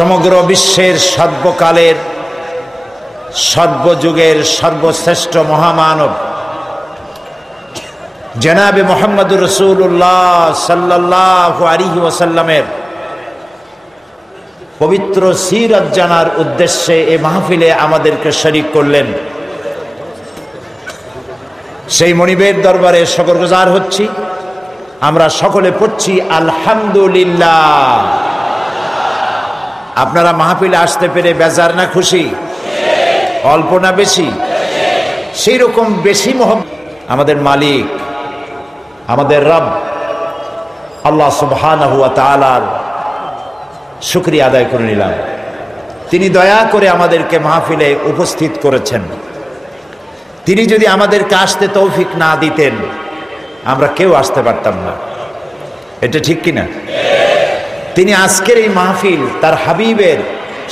সমগ্র বিশ্বের সর্বকালের সর্বযুগের সর্বশ্রেষ্ঠ মহামানব জনাবে মুহাম্মদুর রাসূলুল্লাহ সাল্লাল্লাহু আলাইহি ওয়াসাল্লামের পবিত্র সিরাত জানার উদ্দেশ্যে এই মাহফিলে আমাদেরকে শরীক করলেন। সেই মনিবের দরবারে শুকরগুজার হচ্ছি। আমরা সকলে পড়ছি আলহামদুলিল্লাহ। আপনারা মাহফিলে আসতে পেরে বেজার না খুশি? অল্প না বেশি? সেই রকম বেশি আমাদের মালিক, আমাদের রব আল্লাহ সুবহানাহু ওয়া তাআলার শুকরিয়া আদায় করে নিলাম। তিনি দয়া করে আমাদেরকে মাহফিলে উপস্থিত করেছেন। তিনি যদি আমাদেরকে আসতে তৌফিক না দিতেন আমরা কেউ আসতে পারতাম না। এটা ঠিক কিনা? তিনি আজকের এই মাহফিল তার হাবিবের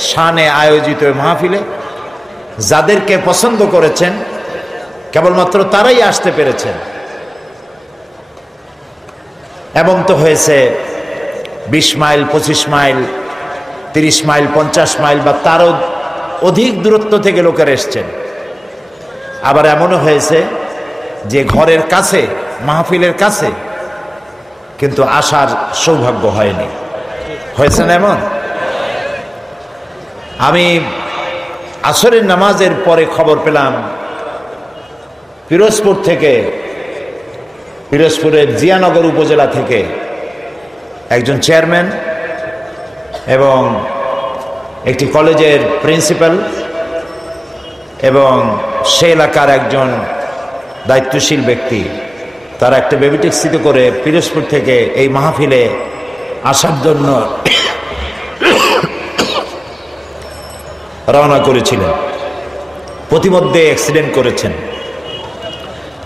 শানে আয়োজিত মাহফিলে যাদেরকে পছন্দ করেছেন কেবলমাত্র তারাই আসতে পেরেছেন। এমন তো হয়েছে 20 মাইল, 25 মাইল, 30 মাইল, 50 মাইল বা তারও অধিক দূরত্ব থেকে লোকেরা এসছেন। আবার এমনও হয়েছে যে ঘরের কাছে, মাহফিলের কাছে, কিন্তু আসার সৌভাগ্য হয়নি। হয়েছে না এমন? আমি আসরের নামাজের পরে খবর পেলাম পিরোজপুরের জিয়ানগর উপজেলা থেকে একজন চেয়ারম্যান এবং একটি কলেজের প্রিন্সিপাল এবং সে এলাকার একজন দায়িত্বশীল ব্যক্তি, তারা একটা বেবি ট্যাক্সিতে করে পিরোজপুর থেকে এই মাহফিলে আসার জন্য রওনা করেছিলেন। প্রতিমধ্যে অ্যাক্সিডেন্ট করেছেন।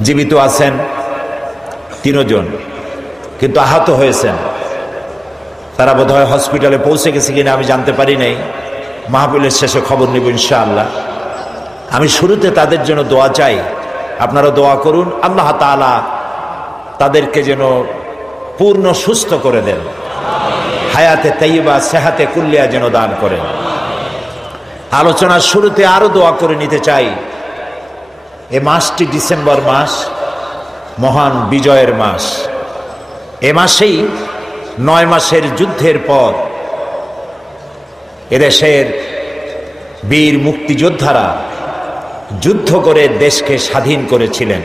জীবিত আছেন 3 জন, কিন্তু আহত হয়েছেন। তারা বোধহয় হসপিটালে পৌঁছে গেছে কিনা আমি জানতে পারি নাই। মাহফিলের শেষে খবর নেব ইনশাআল্লাহ। আমি শুরুতে তাদের জন্য দোয়া চাই, আপনারা দোয়া করুন আল্লাহ তাআলা তাদেরকে যেন পূর্ণ সুস্থ করে দেন, হায়াতে তাইয়্যিবা সেহাতে কুল্লিয়া যেন দান করেন। আলোচনার শুরুতে আরো দোয়া করে নিতে চাই। এ মাসটি ডিসেম্বর মাস, মহান বিজয়ের মাস। এ মাসেই 9 মাসের যুদ্ধের পর এদেশের বীর মুক্তিযোদ্ধারা যুদ্ধ করে দেশকে স্বাধীন করেছিলেন।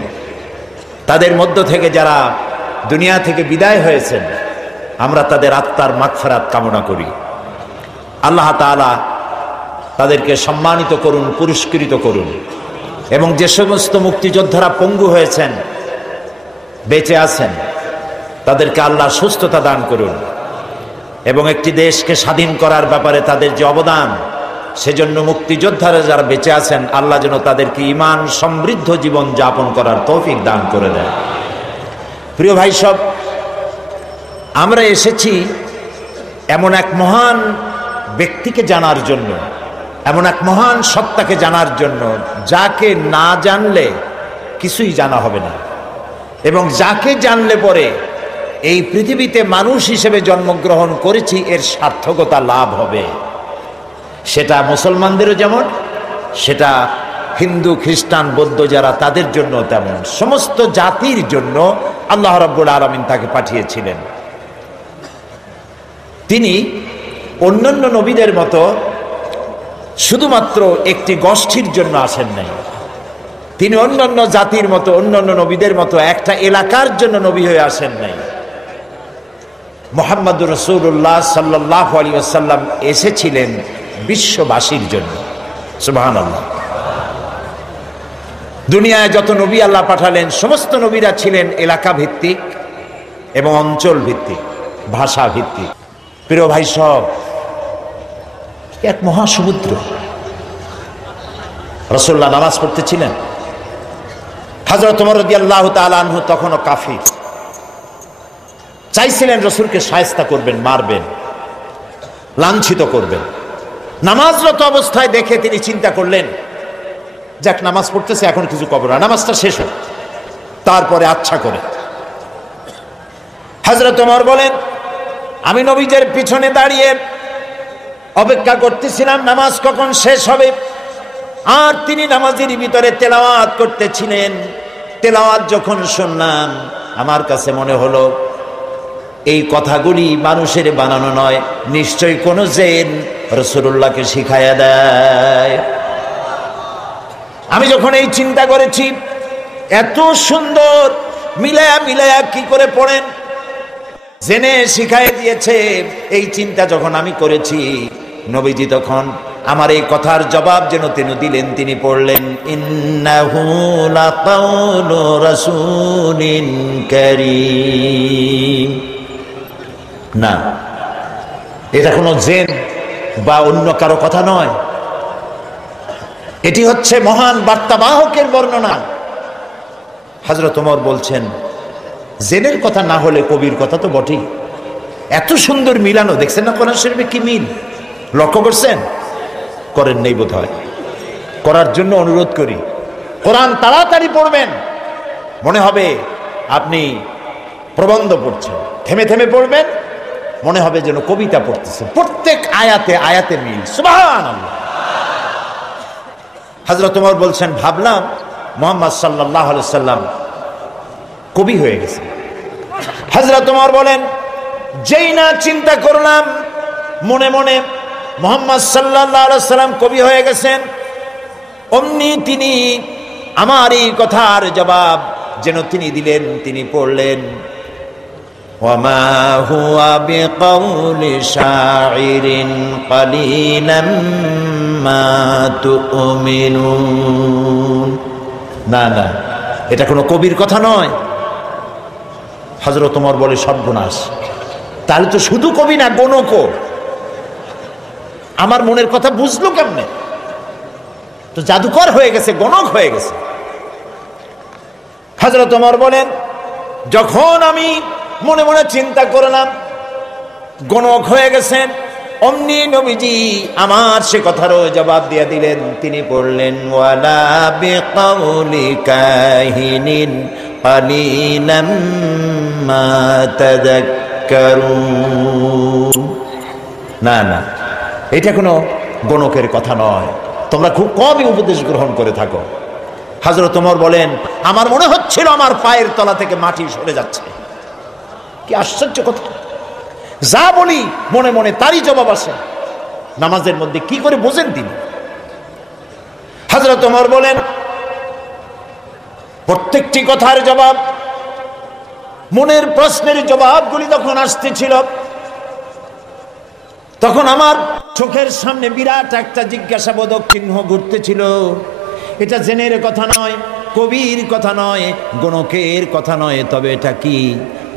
তাদের মধ্য থেকে যারা দুনিয়া থেকে বিদায় হয়েছেন আমরা তাদের আত্মার মাগফিরাত কামনা করি। আল্লাহ তাআলা তাদেরকে সম্মানিত করুন, পুরস্কৃত করুন। এবং যে সমস্ত মুক্তিযোদ্ধারা পঙ্গু হয়েছেন, বেঁচে আছেন, তাদেরকে আল্লাহ সুস্থতা দান করুন। এবং একটি দেশকে স্বাধীন করার ব্যাপারে তাদের যে অবদান, সেজন্য মুক্তিযোদ্ধারা যারা বেঁচে আছেন আল্লাহ যেন তাদেরকে ঈমান সমৃদ্ধ জীবন যাপন করার তৌফিক দান করে দেন। প্রিয় ভাই সব, আমরা এসেছি এমন এক মহান ব্যক্তিকে জানার জন্য, এমন এক মহান সত্তাকে জানার জন্য যাকে না জানলে কিছুই জানা হবে না, এবং যাকে জানলে পরে এই পৃথিবীতে মানুষ হিসেবে জন্মগ্রহণ করেছি এর সার্থকতা লাভ হবে। সেটা মুসলমানদেরও যেমন, সেটা হিন্দু, খ্রিস্টান, বৌদ্ধ যারা তাদের জন্য তেমন। সমস্ত জাতির জন্য আল্লাহ রাব্বুল আলামিন তাকে পাঠিয়েছিলেন। তিনি অন্যান্য নবীদের মতো শুধুমাত্র একটি গোষ্ঠীর জন্য আসেন নাই। তিনি অন্যান্য জাতির মতো, অন্যান্য নবীদের মতো একটা এলাকার জন্য নবী হয়ে আসেন নাই। মুহাম্মদুর রাসূলুল্লাহ সাল্লাল্লাহু আলাইহি ওয়াসাল্লাম এসেছিলেন বিশ্ববাসীর জন্য। সুবহানাল্লাহ। দুনিয়ায় যত নবী আল্লাহ পাঠালেন সমস্ত নবীরা ছিলেন এলাকা ভিত্তিক এবং অঞ্চল ভিত্তিক, ভাষা ভিত্তিক। প্রিয় ভাই সব, এক মহাসমুদ্র। রাসূলুল্লাহ নামাজ পড়তেছিলেন। হযরত ওমর রাদিয়াল্লাহু তাআলা আনহু তখনও কাফির। চাইছিলেন রাসূলকে শায়েস্তা করবেন, মারবেন, লাঞ্ছিত করবেন। নামাজরত অবস্থায় দেখে তিনি চিন্তা করলেন, যাক নামাজ পড়তেছে, এখন কিছু করব না, নামাজটা শেষ হোক, তারপরে আচ্ছা করে। হযরত ওমর বলেন, আমি নবীদের পিছনে দাঁড়িয়ে অপেক্ষা করতেছিলাম নামাজ কখন শেষ হবে। আর তিনি নামাজের ভিতরে তেলাওয়াত করতেছিলেন। তেলাওয়াত যখন শুনলাম, আমার কাছে মনে হলো এই কথাগুলি মানুষের বানানো নয়, নিশ্চয়ই কোনো জিন রাসূলুল্লাহকে শিখায়া দেয়। আমি যখন এই চিন্তা করেছি, এত সুন্দর মিলায়া মিলায়া কি করে পড়েন, জেনে শিখাই দিয়েছে, এই চিন্তা যখন আমি করেছি, নবীজি তখন আমার এই কথার জবাব যেন তিনি দিলেন। তিনি পড়লেন, ইন্নাহু লাকাউলু রাসূলিন কারীম। না, এটা কোনো জিন বা অন্য কারো কথা নয়, এটি হচ্ছে মহান বার্তাবাহকের বর্ণনা। হযরত ওমর বলছেন, জিনের কথা না হলে কবির কথা তো বটেই। এত সুন্দর মিলানো, দেখছেন না কোরআন শরীফে কি মিল? লক্ষ্য করছেন? করেন নেই বোধ হয়। করার জন্য অনুরোধ করি, কোরআন তাড়াতাড়ি পড়বেন। মনে হবে আপনি প্রবন্ধ পড়ছেন, থেমে থেমে পড়বেন, মনে হবে যেন কবিতা পড়তেছেন। প্রত্যেক আয়াতে আয়াতে মিল। সুবহানাল্লাহ। হযরত ওমর বলছেন, ভাবলাম মুহাম্মদ সাল্লাল্লাহু আলাইহি সাল্লাম কবি হয়ে গেছে। হযরত ওমর বলেন, যেই না চিন্তা করলাম মনে মনে মুহাম্মদ সাল্লাল্লাহু আলাইহি সাল্লাম কবি হয়ে গেছেন, অমনি তিনি আমার এই কথার জবাব যেন তিনি দিলেন। তিনি পড়লেন, ওয়ামা হুয়া বিকাউলি শাইরিন কালিলাম মা তুমিনুন। না না, এটা কোনো কবির কথা নয়। হযরত ওমর বলে, সর্বনাশ, তাহলে তো শুধু কবি না, গণকও। আমার মনের কথা বুঝলো কেমনে? তো জাদুকর হয়ে গেছে, গণক হয়ে গেছে। হযরত ওমর বলেন, যখন আমি মনে মনে চিন্তা করলাম গণক হয়ে গেছেন, অমনি নবীজি আমার সে কথারও জবাব দিয়ে দিলেন। তিনি পড়লেন, ওয়ালা বিকাউলি কাহিনিন কালিলাম মা তাযাক্কারুন। না না, এটা কোনো গণকের কথা নয়, তোমরা খুব কমই উপদেশ গ্রহণ করে থাকো। হযরত ওমর বলেন, আমার মনে হচ্ছিল আমার পায়ের তলা থেকে মাটি সরে যাচ্ছে। কি আশ্চর্য কথা! যা বলি মনে মনে তারই জবাব আসে। নামাজের মধ্যে কি করে বোঝেন তিনি? হযরত ওমর বলেন, প্রত্যেকটি কথার জবাব, মনের প্রশ্নের জবাবগুলি যখন আসতেছিল, তখন আমার চোখের সামনে বিরাট একটা জিজ্ঞাসাবোধক চিহ্ন ঘুরতেছিল। এটা জেনের কথা নয়, কবির কথা নয়, গণকের কথা নয়, তবে এটা কি?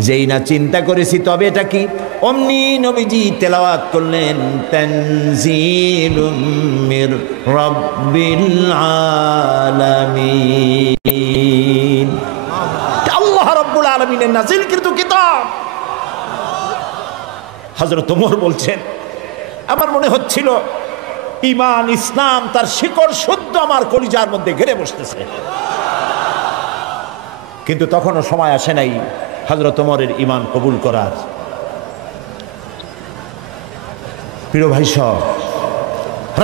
যেই না চিন্তা করেছি তবে এটা কি, অমনি নবীজি তেলাওয়াত করলেন, তানজিলুম মির রাব্বিল আলামিন। আল্লাহ রাব্বুল আলামিনের নাযিলকৃত কিতাব। হযরত ওমর বলছেন, আমার মনে হচ্ছিল ঈমান ইসলাম তার শিকড় শুদ্ধ আমার কলিজার মধ্যে ঘিরে বসতেছে। কিন্তু তখনও সময় আসে নাই হযরত ওমরের ঈমান কবুল করার। প্রিয় ভাই সব,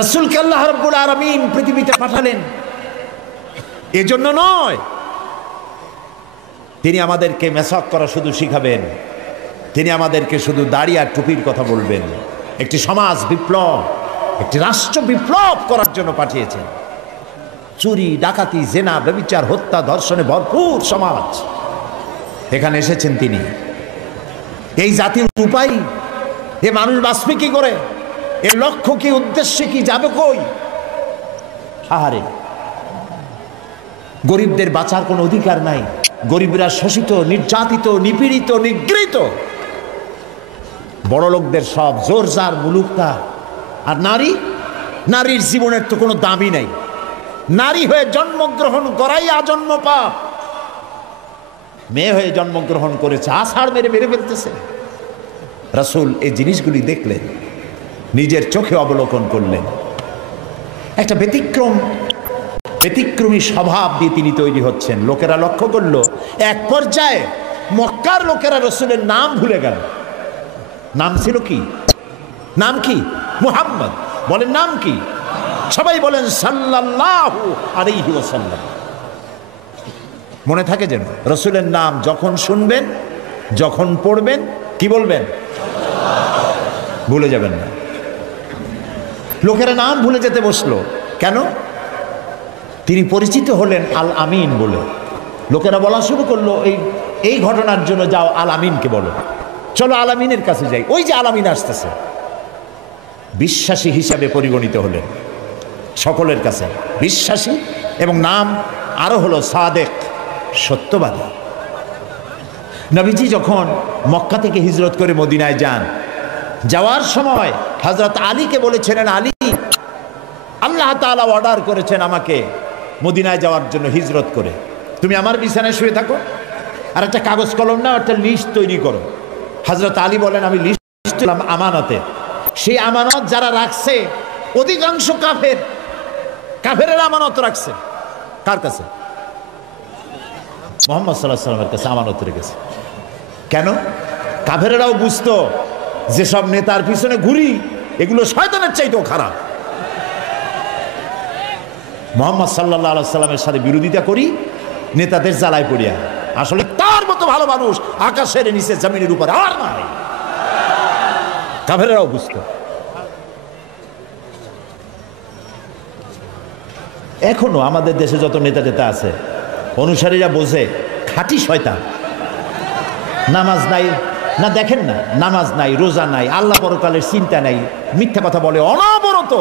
রাসূলকে আল্লাহ রাব্বুল আলামিন পৃথিবীতে পাঠালেন এজন্য নয় তিনি আমাদেরকে মেসাক করা শুধু শিখাবেন, তিনি আমাদেরকে শুধু দাড়ি আর টুপির কথা বলবেন। একটি সমাজ বিপ্লব, একটি রাষ্ট্র বিপ্লব করার জন্য পাঠিয়েছেন। চুরি, ডাকাতি, জেনা, ব্যভিচার, হত্যা, ধর্ষণে ভরপুর সমাজ, এখানে এসেছেন তিনি। এই জাতির উপায়, এ মানুষ বাঁচবে কি করে? এর লক্ষ্য কি, উদ্দেশ্য কি, যাবে কই? আহারে, গরিবদের বাঁচার কোনো অধিকার নাই। গরিবরা শোষিত, নির্যাতিত, নিপীড়িত, নিগৃহীত। বড় লোকদের সব জোর জার মুলুকতা। আর নারী, নারীর জীবনের তো কোনো দামই নাই। নারী হয়ে জন্মগ্রহণ করাই আজন্ম পাপ। মেয়ে হয়ে জন্মগ্রহণ করেছে, আষাঢ় মেরে মেরে ফেলতেছে। রাসূল এই জিনিসগুলি দেখলেন, নিজের চোখে অবলোকন করলেন। একটা ব্যতিক্রমী স্বভাব দিয়ে তিনি তৈরি হচ্ছেন। লোকেরা লক্ষ্য করলো, এক পর্যায়ে মক্কার লোকেরা রাসূলের নাম ভুলে গেল। নাম ছিল কি? নাম কি? মুহাম্মদ। বলেন নাম কি? সবাই বলেন সাল্লাল্লাহু আলাইহি ওয়াসাল্লাম। মনে থাকে যেন রসুলের নাম যখন শুনবেন, যখন পড়বেন, কি বলবেন? ভুলে যাবেন না। লোকেরা নাম ভুলে যেতে বসলো কেন? তিনি পরিচিত হলেন আল আমিন বলে। লোকেরা বলা শুরু করলো এই ঘটনার জন্য যাও আল আমিনকে বলো, চলো আল আমিনের কাছে যাই। ওই যে আল আমিন আসতেছে, বিশ্বাসী হিসাবে পরিগণিত হলেন সকলের কাছে, বিশ্বাসী। এবং নাম আরো হলো সাদেক, সত্যবাদী। নবীজি যখন মক্কা থেকে হিজরত করে মদিনায় যান, যাওয়ার সময় হযরত আলীকে বলেছিলেন, আলী, আল্লাহ তাআলা অর্ডার করেছেন আমাকে মদিনায় যাওয়ার জন্য হিজরত করে, তুমি আমার বিছানায় শুয়ে থাকো আর একটা কাগজ কলম নাও, একটা লিস্ট তৈরি করো। হযরত আলী বলেন, আমি লিস্ট দিলাম আমানতে। সেই আমানত যারা রাখছে অধিকাংশ কাফেরের আমানত রাখছে। কার কাছে? মুহাম্মদ সাল্লাল্লাহু আলাইহি ওয়াসাল্লামের কাছে আমানত রেখেছে। কেন? কাফেরেরাও বুঝতো যেসব নেতার পিছনে ঘুরি এগুলো শয়তানের চাইতেও খারাপ। মুহাম্মদ সাল্লাল্লাহু আলাইহি ওয়াসাল্লামের সাথে বিরোধিতা করি নেতাদের জ্বালায় পড়িয়া, আসলে তার মতো ভালো মানুষ আকাশের নিচে জমিনের উপর আর নাই। কাফেরেরাও বুঝতো। এখনো আমাদের দেশে যত নেতা টেতা আছে, অনুসারীরা বোঝে খাঁটি শয়তান। নামাজ নাই না, দেখেন না, নামাজ নাই, রোজা নাই, আল্লাহ পরকালের চিন্তা নাই, মিথ্যা কথা বলে অনবরত।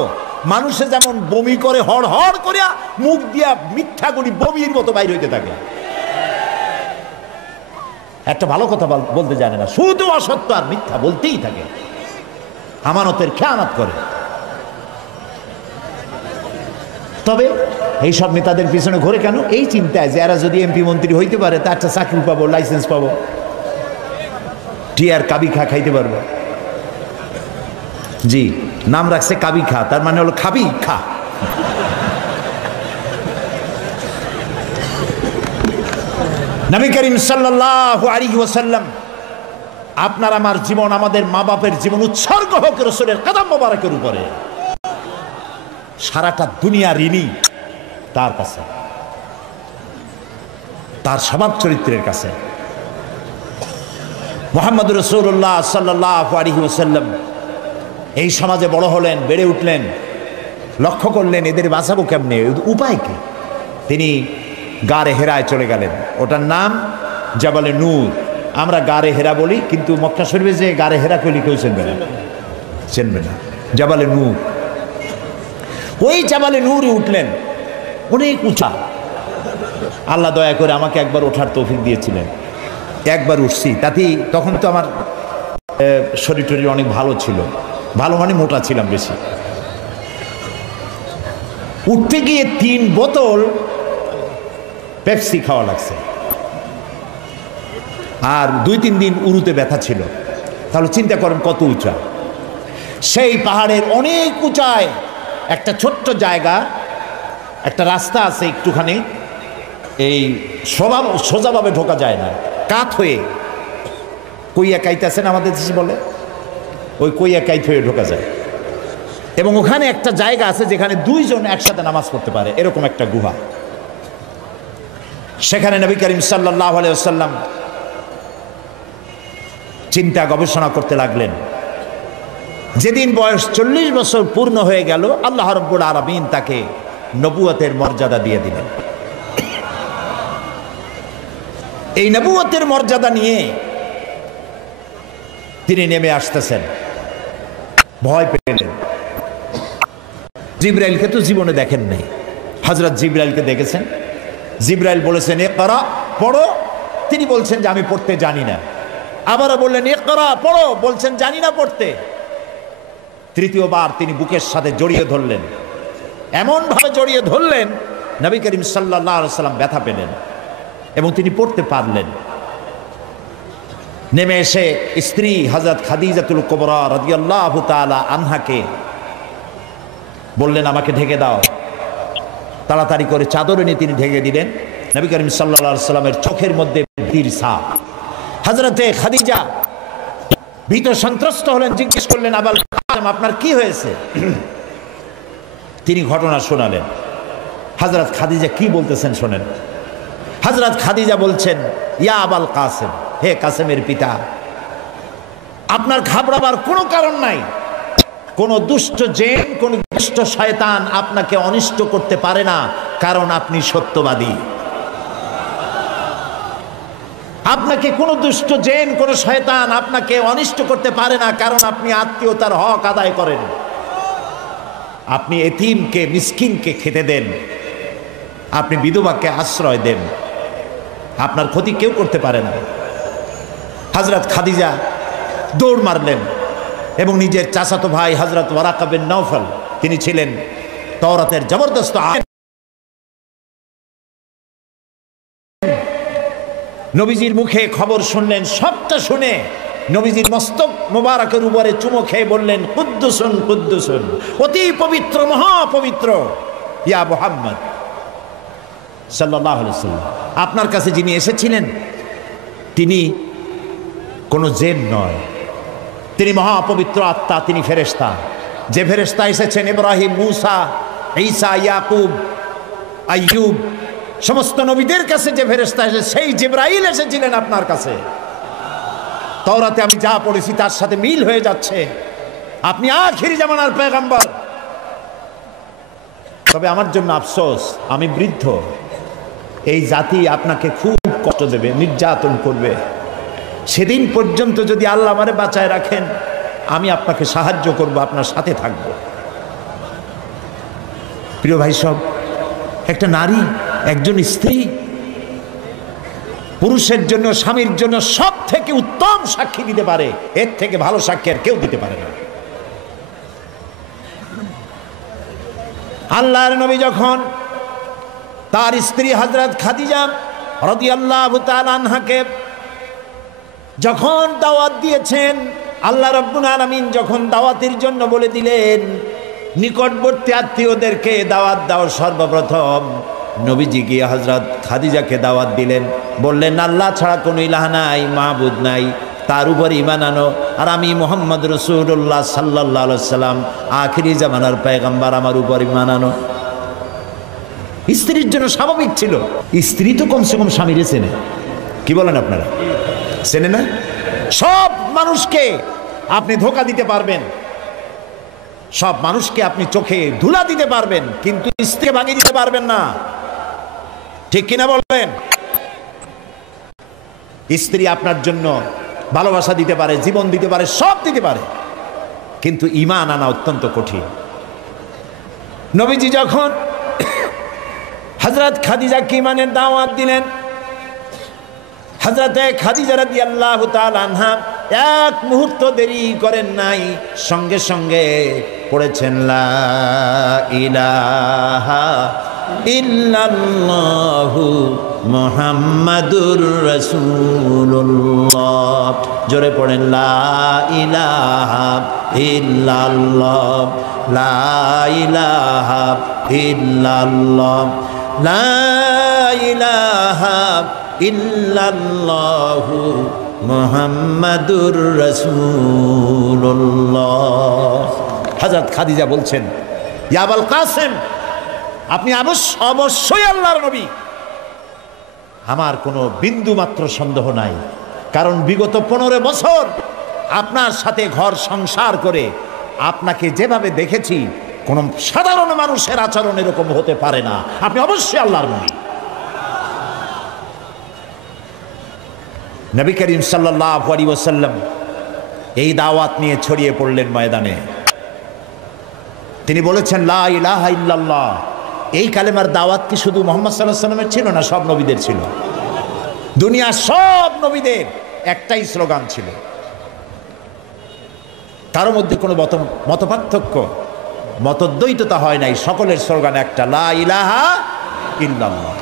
মানুষে যেমন বমি করে হড় হড় করিয়া মুখ দিয়া মিথ্যা করি বমির মতো বাইর হইতে থাকে। একটা ভালো কথা বলতে জানে না, শুধু অসত্য আর মিথ্যা বলতেই থাকে, আমানতের খেয়ানত করে। তবে এইসব নেতাদের পিছনে ঘোরে কেন? এই চিন্তায় যে এরা যদি এমপি মন্ত্রী হইতে পারে তা একটা চাকরি পাবো, লাইসেন্স পাবো, টিয়ার কাবি খা খাইতে পারবো। জি, নাম রাখছে কাবি খা, তার মানে হলো খাবি খা। নবী করিম সাল্লাল্লাহু আলাইহি ওয়াসাল্লাম, আপনার আমার জীবন, আমাদের মা বাপের জীবন উৎসর্গ হোক রাসূলের কদম মোবারকের উপরে। সারাটা দুনিয়া ঋণী তার কাছে, তার স্বভাব চরিত্রের কাছে। মুহাম্মদ রাসূলুল্লাহ সাল্লাল্লাহু আলাইহি ওয়াসাল্লাম এই সমাজে বড় হলেন, বেড়ে উঠলেন, লক্ষ্য করলেন এদের বাঁচাবো কেমনে, উপায় কি? তিনি গারে হেরায় চলে গেলেন। ওটার নাম জাবালে নূর। আমরা গারে হেরা বলি, কিন্তু মক্কা শরীফে যে গারে হেরা কইলি কেউ চেনবে না। জাবালে নূর, ওই জাবালে নূরে উঠলেন, অনেক উঁচা। আল্লাহ দয়া করে আমাকে একবার ওঠার তৌফিক দিয়েছিলেন, একবার উঠছি। তাতেই তখন তো আমার শরীর টরীর অনেক ভালো ছিল, ভালো মানে মোটা ছিলাম বেশি। উঠতে গিয়ে 3 বোতল পেপসি খাওয়া লাগছে, আর 2-3 দিন উরুতে ব্যথা ছিল। তাহলে চিন্তা করেন কত উঁচা। সেই পাহাড়ের অনেক উঁচায় একটা ছোট্ট জায়গা, একটা রাস্তা আছে একটুখানি, এই সোজাভাবে ঢোকা যায় না, কাত হয়ে কইয়া কাইতেছেন আমাদের দেশে বলে, ওই কইয়া কাইত হয়ে ঢোকা যায়। এবং ওখানে একটা জায়গা আছে যেখানে 2 জন একসাথে নামাজ পড়তে পারে, এরকম একটা গুহা। সেখানে নবী করিম সাল্লাল্লাহু আলাইহি ওয়াসাল্লাম চিন্তা গবেষণা করতে লাগলেন। যেদিন বয়স 40 বছর পূর্ণ হয়ে গেল, আল্লাহ রাব্বুল আলামিন তাকে নবুয়তের মর্যাদা দিয়ে দিলেন। এই নবুয়তের মর্যাদা নিয়ে তিনি নেমে আসতেছেন। ভয় পেলেন। জিবরাইলকে তো জীবনে দেখেন নাই, হযরত জিবরাইলকে দেখেছেন। জিবরাইল বলেছেন ইকরা, পড়ো। তিনি বলছেন যে আমি পড়তে জানি না। আবারও বললেন ইকরা, পড়ো। বলছেন জানি না পড়তে। তৃতীয়বার তিনি বুকের সাথে জড়িয়ে ধরলেন, এমন ভাবে জড়িয়ে ধরলেন নবী করিম সাল্লাল্লাহু আলাইহি ওয়াসাল্লাম ব্যথা পেলেন এবং তিনি পড়তে পারলেন। নেমে এসে স্ত্রী হযরত খাদিজাতুল কুবরা রাদিয়াল্লাহু তাআলা আনহাকে বললেন আমাকে ঢেকে দাও। তাড়াতাড়ি করে চাদর এনে তিনি ঢেকে দিলেন। নবী করিম সাল্লাল্লাহু আলাইহি ওয়াসাল্লামের চোখের মধ্যে ভীতির ছাপ। হযরতে খাদিজা ভীত সন্ত্রস্ত হলেন, জিজ্ঞেস করলেন আবাল আপনার কি হয়েছে? তিনি ঘটনা শোনালেন। হযরত খাদিজা কি বলতেছেন শোনেন। হযরত খাদিজা বলছেন, ইয়া আবাল কাসেম, হে কাসেমের পিতা, আপনার ঘাবড়াবার কোনো কারণ নাই। কোন দুষ্ট জিন, কোন দুষ্ট শয়তান আপনাকে অনিষ্ট করতে পারে না, কারণ আপনি সত্যবাদী। আপনাকে কোন দুষ্ট জিন, কোন শয়তান আপনাকে অনিষ্ট করতে পারে না, কারণ আপনি আত্মীয়তার হক আদায় করেন। আপনি এতিমকে, মিসকিনকে খেতে দেন, আপনি বিধবাকে আশ্রয় দেন, আপনার ক্ষতি কেউ করতে পারে না। হযরত খাদিজা দৌড় মারলেন এবং নিজের চাচাতো ভাই হযরত ওয়ারাকা বিন নওফল, তিনি ছিলেন তাওরাতের জবরদস্ত আলেম, নবীজির মুখে খবর শুনলেন। সবটা শুনে নবীজির মস্তক মোবারকের উপরে চুমো খেয়ে বললেন, কুদ্দুসুন কুদ্দুসুন, অতি পবিত্র, মহাপবিত্র ইয়া মুহাম্মদ সাল্লাল্লাহু আলাইহি ওয়াসাল্লাম। আপনার কাছে যিনি এসেছিলেন তিনি কোনো জিন নয়, তিনি মহাপবিত্র আত্মা, তিনি ফেরেশতা। যে ফেরেশতা এসেছেন ইব্রাহিম, মূসা, ঈসা, ইয়াকুব, আইয়ুব, সমস্ত নবীদের কাছে যে ফেরেশতা এসেছে, সেই জিবরাইল এসেছিলেন আপনার কাছে। তাওরাতে আমি যা পড়েছি তার সাথে মিল হয়ে যাচ্ছে, আপনি আখিরি জামানার পয়গম্বর। তবে আমার জন্য আফসোস, আমি বৃদ্ধ, এই জাতি আপনাকে খুব কষ্ট দেবে, নির্যাতন করবে। সেদিন পর্যন্ত যদি আল্লাহ আমারে বাঁচায় রাখেন, আমি আপনাকে সাহায্য করব, আপনার সাথে থাকব। প্রিয় ভাই সব, একটা নারী, একজন স্ত্রী পুরুষের জন্য, স্বামীর জন্য সব থেকে উত্তম সাক্ষী দিতে পারে, এর থেকে ভালো সাক্ষী আর কেউ দিতে পারে না। আল্লাহর নবী যখন তার স্ত্রী হযরত খাদিজা রাদিয়াল্লাহু তাআলা আনহাকে যখন দাওয়াত দিয়েছেন, আল্লাহ রাব্বুল আলামিন যখন দাওয়াতের জন্য বলে দিলেন, নিকটবর্তী আত্মীয়দেরকে দাওয়াত দাও, সর্বপ্রথম নবীজি গিয়ে হযরত খাদিজাকে দাওয়াত দিলেন, বললেন, আল্লাহ ছাড়া কোনো ইলাহ নাই, মাবুদ নাই, তার উপর ঈমান আনো, আর আমি মুহাম্মদ রাসূলুল্লাহ সাল্লাল্লাহু আলাইহি ওয়াসাল্লাম আখিরি জামানার পয়গম্বর, আমার উপর ঈমান আনো। স্ত্রীর জন্য স্বাভাবিক ছিল, স্ত্রী তো কমসে কম স্বামীরে চেনে, কি বলেন আপনারা, চেনে না? সব মানুষকে আপনি ধোঁকা দিতে পারবেন, সব মানুষকে আপনি চোখে ধুলা দিতে পারবেন, কিন্তু স্ত্রীকে ভাঙিয়ে দিতে পারবেন না, ঠিক কিনা বলবেন? স্ত্রী আপনার জন্য ভালোবাসা দিতে পারে, জীবন দিতে পারে, সব দিতে পারে, কিন্তু ঈমান আনা অত্যন্ত কঠিন। নবীজি যখন হযরত খাদিজাকে ঈমানের দাওয়াত দিলেন, হযরতে খাদিজা রাদিয়াল্লাহু তাআলা আনহা এক মুহূর্ত দেরি করেন নাই, সঙ্গে সঙ্গে পড়েছেন লা ইলাহা ইল্লাল্লাহু মুহাম্মাদুর রাসূলুল্লাহ। জোরে পড়েন, লা ইলাহা ইল্লাল্লাহ, লা ইলাহা ইল্লাল্লাহ, লা ইলাহা ইল্লাল্লাহু মুহাম্মাদুর রাসূলুল্লাহ। হযরত খাদিজা বলছেন, ইয়া আবুল কাসেম, আপনি অবশ্যই আল্লাহর নবী। আমার কোনো বিন্দু মাত্র সন্দেহ নাই, কারণ বিগত 15 বছর আপনার সাথে ঘর সংসার করে আপনাকে যেভাবে দেখেছি, কোন সাধারণ মানুষের আচরণ এরকম হতে পারে না, আপনি অবশ্যই আল্লাহর নবী। নবী করিম সাল্লাল্লাহু আলাইহি ওয়াসাল্লাম এই দাওয়াত নিয়ে ছড়িয়ে পড়লেন ময়দানে। তিনি বলেছেন, লা ইলাহা ইল্লাল্লাহ। এই কালেমার দাওয়াত কি শুধু মুহাম্মদ সাল্লাল্লাহু আলাইহি ওয়াসাল্লামের ছিল না, সব নবীদের ছিল। দুনিয়ার সব নবীদের একটাই স্লোগান ছিল, কারো মধ্যে কোনো মতপার্থক্য, মতদ্বৈততা হয় নাই, সকলের স্লোগান একটা, লা ইলাহা ইল্লাল্লাহ।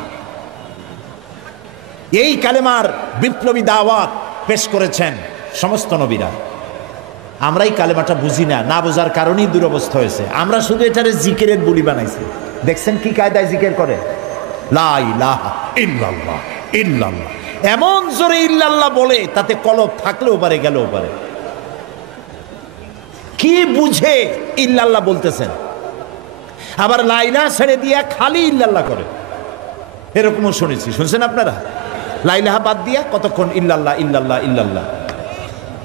এই কালেমার বিপ্লবী দাওয়াত পেশ করেছেন সমস্ত নবীরা। আমরা এই কালেমাটা বুঝি না, না বোঝার কারণেই দুরবস্থা হয়েছে। আমরা শুধু এটারে জিকিরের বুলি বানাইছি। দেখছেন কি কায়দায় জিকির করে, লা ইলাহা ইল্লাল্লাহ ইল্লাল্লাহ, এমন জোরে ইল্লাল্লাহ বলে তাতে কলব থাকলেও পারে, গেলেও পারে। কি বুঝে ইল্লাল্লাহ বলতেছেন, আবার লা ইলাহা ছেড়ে দিয়া খালি ইল্লাল্লাহ করে, এরকমও শুনেছি। শুনছেন আপনারা? লা ইলাহা বাদ দিয়া কতক্ষণ ইল্লাল্লাহ ইল্লাল্লাহ ইল্লাল্লাহ।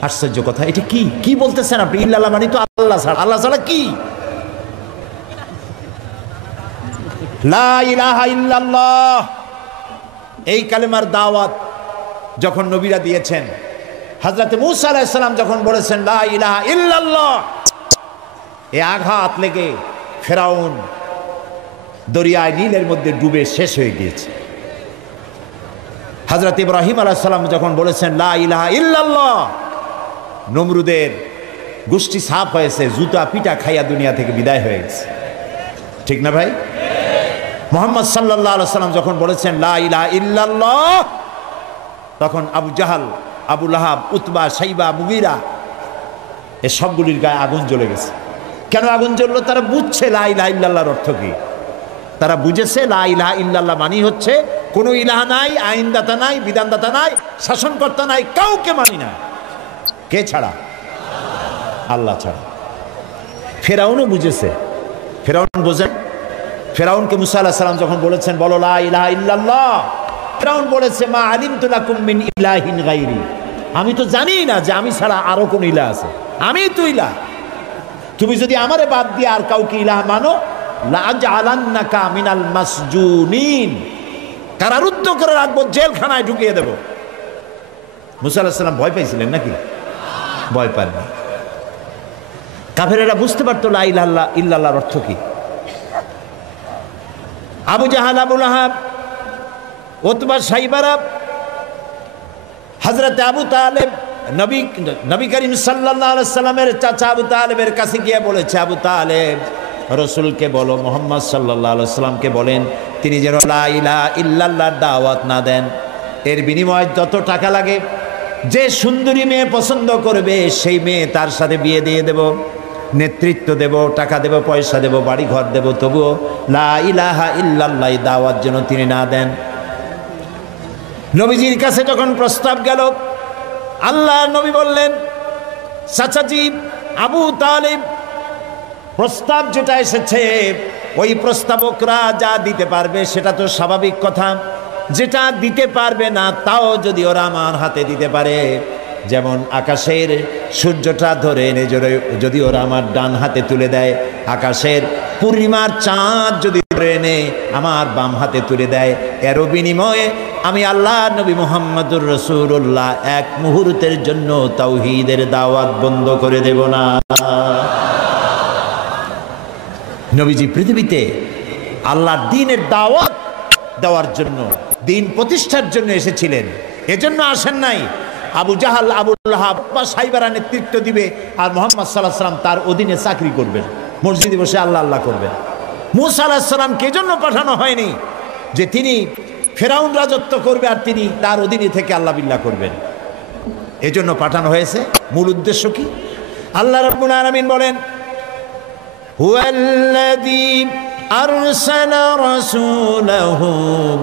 আশ্চর্য কথা, এটা কি কি বলতেছেন আপনি? ইল্লাল্লাহ মানে তো আল্লাহ ছাড়া, আল্লাহ ছাড়া কি? লা ইলাহা ইল্লাল্লাহ এই কালেমার দাওয়াত যখন নবীরা দিয়েছেন, হযরত মূসা আলাইহিস সালাম যখন বলেছেন লা ইলাহা ইল্লাল্লাহ, এই আঘাত লেগে ফেরাউন দরিয়ায় নীলের মধ্যে ডুবে শেষ হয়ে গিয়েছে। হযরত ইব্রাহিম আলাইহিস সালাম যখন বলেছেন লা ইলাহা ইল্লাল্লাহ, নমরুদের গোষ্ঠী সাফ হয়েছে, জুতা পিটা খাইয়া দুনিয়া থেকে বিদায় হয়ে গেছে। ঠিক না ভাই? মুহাম্মদ সাল্লাল্লাহু আলাইহি সাল্লাম যখন বলেছেন লা ইলাহা ইল্লাল্লাহ, তখন আবু জাহাল, আবু লাহাব, উতবা, সাইবা, মুগীরা এই সবগুলির গায়ে আগুন জ্বলে গেছে। কেন আগুন জ্বললো? তারা বুঝছে লা ইলাহা ইল্লাল্লাহর অর্থ কি। তারা বুঝেছে লা ইলাহা ইল্লাল্লাহ মানি হচ্ছে কোনো ইলাহা নাই, আইনদাতা নাই, বিধানদাতা নাই, শাসনকর্তা নাই, কাউকে মানি না। কে ছাড়া? আল্লাহ ছাড়া। ফেরাউনও বুঝেছে। ফেরাউন বোঝেন? ফেরাউনকে মুসা আলাইহিস সালাম যখন বলেছেন বলো লা ইলাহা ইল্লাল্লাহ, ফেরাউন বলেছে মা আলিমতু লাকুম মিন ইলাহিন গায়রি, আমি তো জানি না যে আমি ছাড়া আরো কোন ইলাহ আছে, আমি তো ইলাহ। তুমি যদি আমারে বাদ দিয়ে আর কাউকে ইলাহ মানো, লা আজআলান্নাকা মিনাল মাসজুনিন, কারারুদ্ধ করে রাখবো, জেলখানায় ঢুকিয়ে দেব। মুসা আলাইহিস সালাম ভয় পাইছিলেন নাকি? ভয় পাননি। কাফেরেরা বুঝতে পারতো লা ইলাহা ইল্লাল্লাহর অর্থ কি। আবু জাহাল, আবু লাহাব, উতবা, সাইবারা, হযরত আবু তালেব নবী করিম সাল্লাল্লাহু আলাইহি সাল্লামের চাচা আবু তালেবের কাছে গিয়ে বলেছে, আবু তালেব রাসূলকে বলো, মুহাম্মদ সাল্লাল্লাহু আলাইহি সাল্লামকে বলেন তিনি যেন লা ইলাহা ইল্লাল্লাহর দাওয়াত না দেন, এর বিনিময়ে যত টাকা লাগে, যে সুন্দরী মেয়ে পছন্দ করবে সেই মেয়ে তার সাথে বিয়ে দিয়ে দেব, নেতৃত্ব দেব, টাকা দেব, পয়সা দেব, বাড়ি ঘর দেব, তবুও লা ইলাহা ইল্লাল্লাহ দাওয়াত যেন তিনি না দেন। নবীজির কাছে যখন প্রস্তাব গেল, আল্লাহ নবী বললেন চাচাজি আবু তালিব, প্রস্তাব যেটা এসেছে ওই প্রস্তাবকরা যা দিতে পারবে সেটা তো স্বাভাবিক কথা, যেটা দিতে পারবে না তাও যদি ওরা আমার হাতে দিতে পারে, যেমন আকাশের সূর্যটা ধরে এনে যদি ওরা আমার ডান হাতে তুলে দেয়, আকাশের পূর্ণিমার চাঁদ যদি ধরে এনে আমার বাম হাতে তুলে দেয়, এরও বিনিময়ে আমি আল্লাহ নবী মুহাম্মদুর রাসূলুল্লাহ এক মুহূর্তের জন্য তাওহীদের দাওয়াত বন্ধ করে দেব না। নবীজি পৃথিবীতে আল্লাহর দ্বীনের দাওয়াত দেওয়ার জন্য, দ্বীন প্রতিষ্ঠার জন্য এসেছিলেন, এজন্য আসেন নাই আবু জাহাল, আবু লাহাব বা সাইবারা নেতৃত্ব দিবে আর মুহাম্মদ সাল্লাল্লাহু আলাইহি ওয়াসাল্লাম তার অধীনে চাকরি করবেন, মসজিদে বসে আল্লাহ আল্লাহ করবেন। মূসা আলাইহিস সালামকে এজন্য পাঠানো হয়নি যে তিনি ফেরাউন রাজত্ব করবে আর তিনি তার অধীনে থেকে আল্লাহ বিল্লাহ করবেন, এজন্য পাঠানো হয়েছে। মূল উদ্দেশ্য কি? আল্লাহ রাব্বুল আলামিন বলেন হুয়াল্লাযী আরসালা রাসূলাহু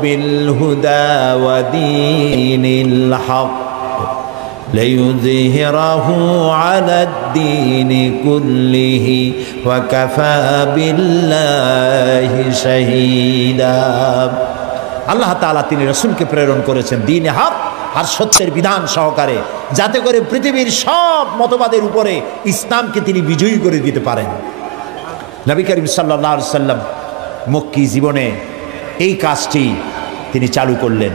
বিল হুদা ওয়া দীনিল হক লিইয়ুযহিরাহু আলাদ-দীনি কুল্লিহি ওয়া কাফা বিল্লাহি শাহীদা। আল্লাহ তাআলা তিনি রাসূলকে প্রেরণ করেছেন দ্বীনে হক আর সত্যের বিধান সহকারে, যাতে করে পৃথিবীর সব মতবাদের উপরে ইসলামকে তিনি বিজয়ী করে দিতে পারেন। নবী করিম সাল্লাল্লাহু আলাইহি ওয়াসাল্লাম মক্কি জীবনে এই কাজটি তিনি চালু করলেন।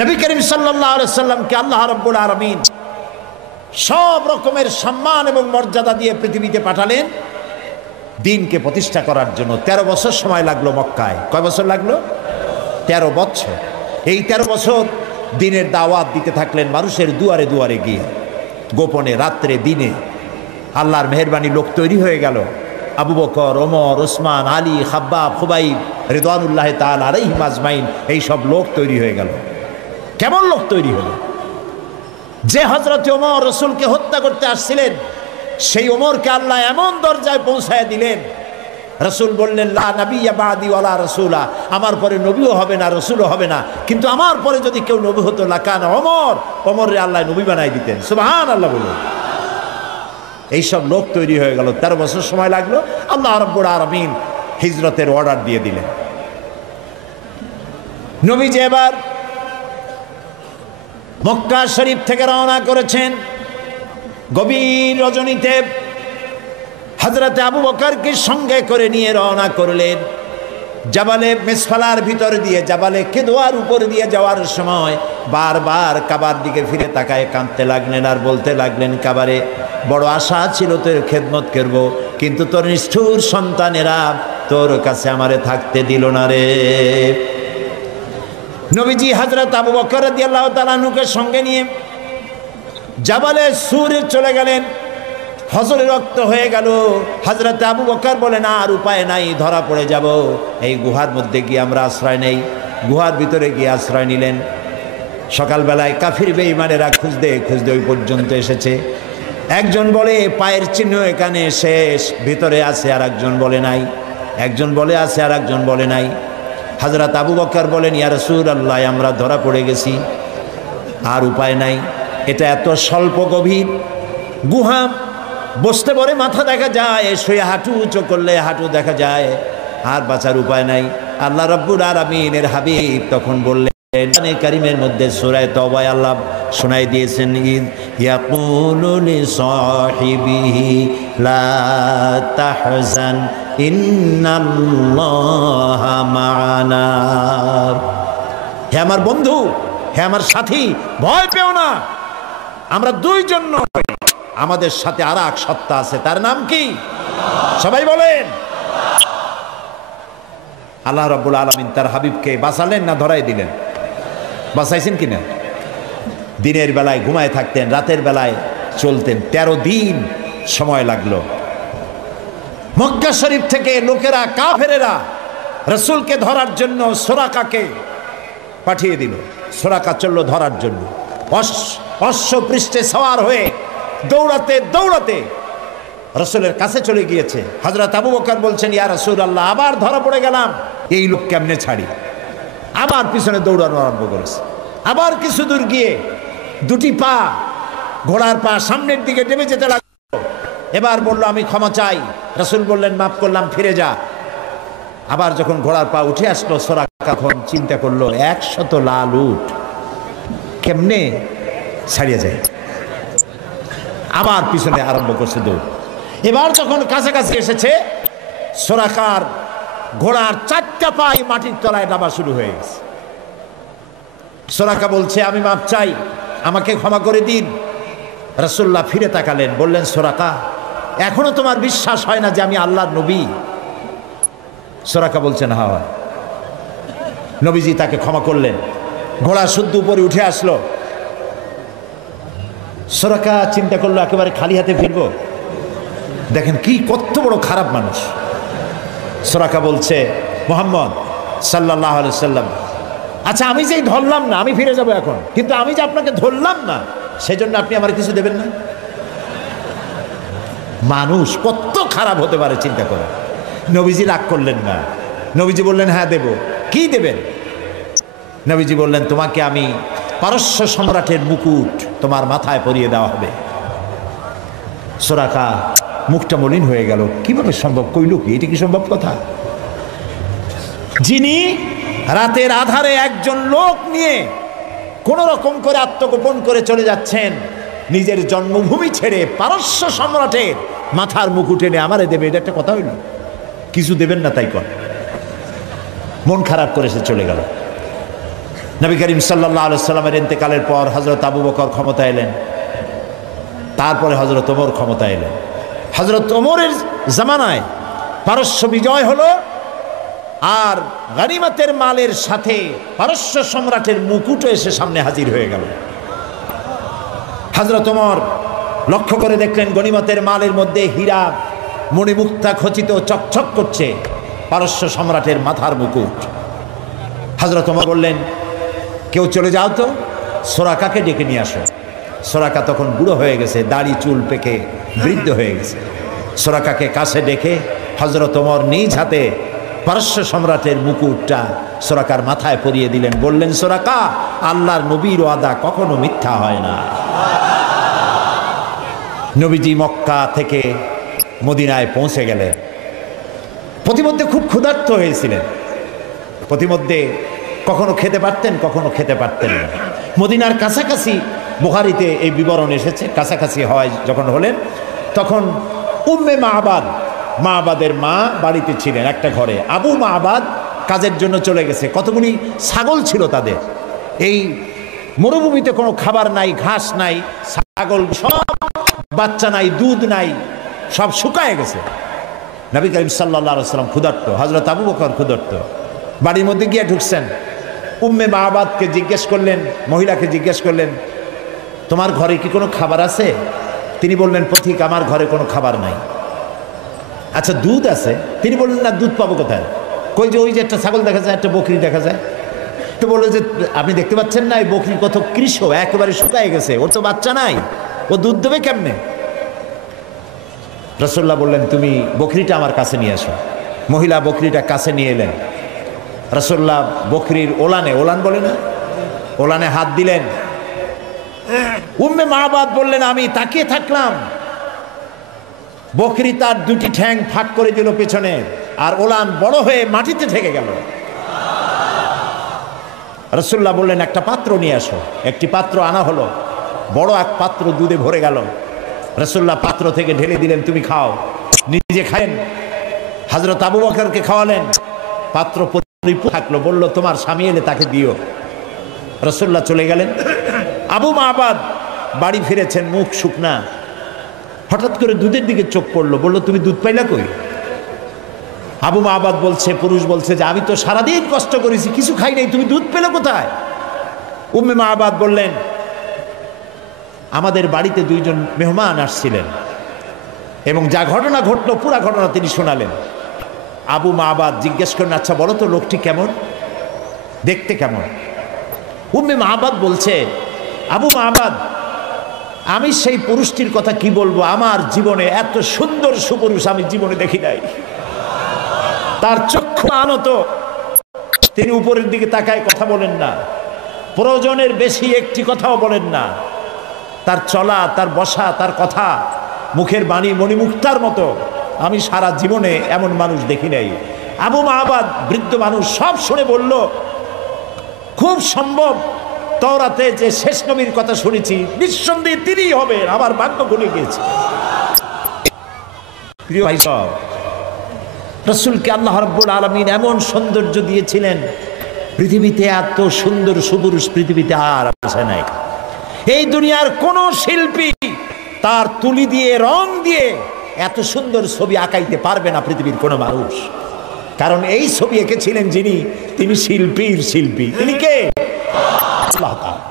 নবী করিম সাল্লাল্লাহু আলাইহি ওয়াসাল্লামকে আল্লাহ রাব্বুল আলামিন সব রকমের সম্মান এবং মর্যাদা দিয়ে পৃথিবীতে পাঠালেন দ্বীনকে প্রতিষ্ঠা করার জন্য। 13 বছর সময় লাগলো মক্কায়। কয় বছর লাগলো? 13 বছর। এই 13 বছর দ্বীনের দাওয়াত দিতে থাকলেন মানুষের দুয়ারে দুয়ারে গিয়ে, গোপনে, রাত্রে, দিনে। আল্লাহর মেহেরবানি লোক তৈরি হয়ে গেল। আবু বকর, ওমর, ওসমান, আলী, খাব্বাব, খুবাইব রিদওয়ানুল্লাহ তাআলা আলাইহিম আজমাইন, এই সব লোক তৈরি হয়ে গেল। কেমন লোক তৈরি হলো? যে হযরত ওমর রাসূলকে হত্যা করতে আসছিলেন, সেই ওমরকে আল্লাহ এমন দরজায় পৌঁছায় দিলেন, রাসূল বললেন লা নাবিয়্যা বাদি ওয়ালা রাসূলা, আমার পরে নবীও হবে না, রাসূলও হবে না, কিন্তু আমার পরে যদি কেউ নবী হতো লাকানা ওমর, ওমরে আল্লাহ নবী বানাই দিতেন। সুবহানাল্লাহ বলুন। এইসব লোক তৈরি হয়ে গেল। 13 বছর সময় লাগলো, আল্লাহ রাব্বুল আলামিন হিজরতের অর্ডার দিয়ে দিলেন। নবীজি এবার মক্কা শরীফ থেকে রওনা করেছেন। গভীর রজনীতে হযরত আবু বকরকে সঙ্গে করে নিয়ে রওনা করলেন। জাবালে মিসফালার ভিতর দিয়ে, জাবালে কেদোয়ার উপর দিয়ে যাওয়ার সময় বারবার কাবার দিকে ফিরে তাকায় কাঁদতে লাগলেন আর বলতে লাগলেন, কাবারে বড় আশা ছিল তোর খেদমত করব, কিন্তু তোর নিষ্ঠুর সন্তানেরা তোর কাছে আমারে থাকতে দিল না রে। নবীজি হযরত আবু বকর রাদিয়াল্লাহু তাআলা আনহুকে সঙ্গে নিয়ে জাবালে সুরে চলে গেলেন। হজরে রক্ত হয়ে গেল। হযরত আবু বকর বলেন, আর উপায় নাই, ধরা পড়ে যাব, এই গুহার মধ্যে গিয়ে আমরা আশ্রয় নেই। গুহার ভিতরে গিয়ে আশ্রয় নিলেন। সকালবেলায় কাফির বেঈমানেরা খুঁজতে খুঁজতে ওই পর্যন্ত এসেছে। একজন বলে পায়ের চিহ্ন এখানে শেষ, ভিতরে আছে, আর একজন বলে নাই। একজন বলে আছে, আর একজন বলে নাই। হযরত আবু বকর বলেন, ইয়া রাসূলুল্লাহ, আমরা ধরা পড়ে গেছি, আর উপায় নাই। এটা এত স্বল্প গভীর গুহা, বসতে পরে মাথা দেখা যায়, শুয়ে হাঁটু উঁচু করলে হাঁটু দেখা যায়, আর বাঁচার উপায় নাই। আল্লাহ রাব্বুল আলামিনের হাবিব তখন বললেন, কোরআনে কারীমের মধ্যে সূরা তাওবায় আল্লাহ শোনাই দিয়েছেন, ইয ইয়াকুলু লিসাহিবিহি লা তাহজান ইন্নাল্লাহা মা'ানা। হে আমার বন্ধু, হে আমার সাথী, ভয় পেও না, আমরা দুইজন নই, আমাদের সাথে আর এক সত্তা আছে, তার নাম কি? সবাই বলেন। আল্লাহ রাব্বুল আলামিন তার হাবিবকে বাঁচালেন না ধরাই দিলেন? বাঁচাইছেন কিনা? দিনের বেলায় ঘুমায় থাকতেন, রাতের বেলায় চলতেন। 13 দিন সময় লাগলো। মক্কা শরীফ থেকে লোকেরা, কাফেরেরা রাসূলকে ধরার জন্য সুরাকাকে পাঠিয়ে দিল। সুরাকা চলল ধরার জন্য, অশ্ব পৃষ্ঠে সওয়ার হয়ে দৌড়াতে দৌড়াতে রাসূলের কাছে চলে গিয়েছে। হযরত আবু বকর বলছেন, ইয়া রাসূলুল্লাহ, আবার ধরা পড়ে গেলাম, এই লোক কেমনে ছাড়ি? আবার পিছনে দৌড়ানো আরম্ভ করেছে। আবার কিছু দূর গিয়ে দুটি পা, ঘোড়ার পা সামনের দিকে নেমে যেতে লাগলো। এবার বলল, আমি ক্ষমা চাই। রাসূল বললেন, মাফ করলাম, ফিরে যা। আবার যখন ঘোড়ার পা উঠে আসলো, সুরাকা তখন চিন্তা করলো, 100 লাল উট কেমনে ছাড়িয়ে যায়। আবার পিছনে আরম্ভ করছে দৌড়। এবার যখন কাছাকাছি এসেছে, সুরাকার ঘোড়ার 4টা পাই মাটির তলায় নামা শুরু হয়ে গেছে। সুরাকা বলছে, আমি মাপ চাই, আমাকে ক্ষমা করে দিন। রাসূলুল্লাহ ফিরে তাকালেন, বললেন, সুরাকা, এখনো তোমার বিশ্বাস হয় না যে আমি আল্লাহর নবী? সুরাকা বলছেন, হ্যাঁ। নবীজি তাকে ক্ষমা করলেন। ঘোড়া শুদ্ধ উপরে উঠে আসলো। সুরাকা চিন্তা করলো, একেবারে খালি হাতে ফিরবো? দেখেন কি কত বড় খারাপ মানুষ। সুরাকা বলছে, মুহাম্মদ সাল্লাল্লাহু আলাইহি সাল্লাম, আচ্ছা আমি যেই ধরলাম না, আমি ফিরে যাব এখন, কিন্তু আমি যে আপনাকে ধরলাম না, সেজন্য আপনি আমার কিছু দেবেন না? মানুষ কত খারাপ হতে পারে চিন্তা করে। নবীজি রাগ করলেন না। নবীজি বললেন, হ্যাঁ দেব। কি দেবেন? নবীজি বললেন, তোমাকে আমি পারস্য সম্রাটের মুকুট তোমার মাথায় পরিয়ে দেওয়া হবে। সুরাকা মুখটা মলিন হয়ে গেল। কিভাবে সম্ভব? কইল কি? এটা কি সম্ভব কথা? যিনি রাতের আধারে একজন লোক নিয়ে কোন রকম করে আত্মগোপন করে চলে যাচ্ছেন, নিজের জন্মভূমি ছেড়ে পারস্য সম্রাটের মাথার মুকুট এনে আমারে দেবে, এটা একটা কথা হইল? কিছু দেবেন না তাই কর। মন খারাপ করে সে চলে গেল। নবী করিম সাল্লাল্লাহু আলাইহি সাল্লামের ইন্তেকালের পর হযরত আবু বকর ক্ষমতা এলেন, তারপরে হযরত ওমর ক্ষমতা এলেন। হযরত ওমরের জামানায় পারস্য বিজয় হলো, আর গনিমতের মালের সাথে পারস্য সম্রাটের মুকুটও এসে সামনে হাজির হয়ে গেল। হযরত ওমর লক্ষ্য করে দেখলেন গনিমতের মালের মধ্যে হীরা মণিমুক্তা খচিত চকচক করছে, পারস্য সম্রাটের মাথার মুকুট। হযরত ওমর বললেন, কেউ চলে যাও তো, সুরাকাকে ডেকে নিয়ে আসো। সুরাকা তখন বুড়ো হয়ে গেছে, দাড়ি চুল পেকে বৃদ্ধ হয়ে গেছে। সুরাকাকে কাছে ডেকে হযরত ওমর নিজ হাতে পারস্য সম্রাটের মুকুটটা সুরাকার মাথায় পরিয়ে দিলেন। বললেন, সুরাকা, আল্লাহর নবীর ওয়াদা কখনো মিথ্যা হয় না। নবীজি মক্কা থেকে মদিনায় পৌঁছে গেলেন। প্রতিমধ্যে খুব ক্ষুধার্ত হয়েছিলেন, প্রতিমধ্যে কখনো খেতে পারতেন, কখনো খেতে পারতেন না। মদিনার কাছাকাছি, বুখারীতে এই বিবরণ এসেছে, কাছাকাছি হয় যখন হলেন তখন উম্মে মাহবাদ, মাহবাদের মা বাড়িতে ছিলেন একটা ঘরে। আবু মাহবাদ কাজের জন্য চলে গেছে। কতগুলি ছাগল ছিল তাদের। এই মরুভূমিতে কোনো খাবার নাই, ঘাস নাই, ছাগল সব বাচ্চা নাই, দুধ নাই, সব শুকায় গেছে। নবী করিম সাল্লাল্লাহু আলাইহি ওয়াসাল্লাম ক্ষুধার্ত, হযরত আবু বকর ক্ষুধার্ত। বাড়ির মধ্যে গিয়ে ঢুকছেন, উম্মে মাহবাদকে জিজ্ঞেস করলেন, মহিলাকে জিজ্ঞেস করলেন, তোমার ঘরে কি কোনো খাবার আছে? তিনি বললেন, পথিক, আমার ঘরে কোনো খাবার নাই। আচ্ছা, দুধ আছে? তিনি বললেন, না, দুধ পাবো কোথায়? কই যে ওই যে একটা ছাগল দেখা যায়, একটা বকরি দেখা যায়। তো বললো যে আপনি দেখতে পাচ্ছেন না, এই বকরি কত কৃষ, একেবারে শুকায় গেছে, ওর তো বাচ্চা নাই, ও দুধ দেবে কেমনে? রাসূলুল্লাহ বললেন, তুমি বকরিটা আমার কাছে নিয়ে আসো। মহিলা বকরিটা কাছে নিয়ে এলেন। রাসূলুল্লাহ বকরির ওলানে, ওলান বলে না, ওলানে হাত দিলেন। উম্মে মাহবাদ বললেন, আমি তাকিয়ে থাকলাম, বকরি তার দুটি ঠ্যাং ফাঁক করে দিল পেছনে, আর ওলান বড় হয়ে মাটিতে ঠেকে গেল। রাসূলুল্লাহ বললেন, একটা পাত্র নিয়ে আসো। একটি পাত্র আনা হলো, বড় এক পাত্র দুধে ভরে গেল। রাসূলুল্লাহ পাত্র থেকে ঢেলে দিলেন, তুমি খাও। নিজে খায়েন, হযরত আবু বকরকে খাওয়ালেন। পাত্র পরিপূর্ণ থাকলো। বলল, তোমার স্বামী এলে তাকে দিও। রাসূলুল্লাহ চলে গেলেন। আবু মাহবাদ বাড়ি ফিরেছেন, মুখ শুকনা। হঠাৎ করে দুধের দিকে চোখ পড়লো। বলল, তুমি দুধ পাইলা কই? আবু মাহবাদ বলছে, পুরুষ বলছে যে আমি তো সারাদিন কষ্ট করেছি, কিছু খাই নাই, তুমি দুধ পেলে কোথায়? উম্মে মাহবাদ বললেন, আমাদের বাড়িতে দুইজন মেহমান আসছিলেন এবং যা ঘটনা ঘটলো পুরা ঘটনা তিনি শোনালেন। আবু মাহবাদ জিজ্ঞেস করেন, আচ্ছা বলো তো লোকটি কেমন, দেখতে কেমন? উম্মে মাহবাদ বলছে, আবু মাহবাদ, আমি সেই পুরুষটির কথা কি বলবো, আমার জীবনে এত সুন্দর সুপুরুষ আমি জীবনে দেখি নাই। তার চক্ষু আনত, তিনি উপরের দিকে তাকায়, কথা বলেন না, প্রয়োজনের বেশি একটি কথাও বলেন না। তার চলা, তার বসা, তার কথা, মুখের বাণী মণিমুক্তার মতো আমি সারা জীবনে এমন মানুষ দেখি নাই। আবু মাহবাদ বৃদ্ধ মানুষ, সব শুনে বলল, খুব সম্ভব তাওরাতে যে শেষ নবীর কথা শুনেছি নিঃসন্দেহে তিনিই হবেন, আমার ভাগ্য খুলে গিয়েছে। প্রিয় ভাই সব, রাসূলকে আল্লাহ রাব্বুল আলামিন এমন সৌন্দর্য দিয়েছিলেন, পৃথিবীতে এত সুন্দর সুপুরুষ পৃথিবীতে আর আসে নাই। এই দুনিয়ার কোন শিল্পী তার তুলি দিয়ে, রং দিয়ে এত সুন্দর ছবি আঁকাইতে পারবে না পৃথিবীর কোনো মানুষ। কারণ এই ছবি এঁকেছিলেন যিনি, তিনি শিল্পীর শিল্পী। তিনি কে? আল্লাহ তাআলা।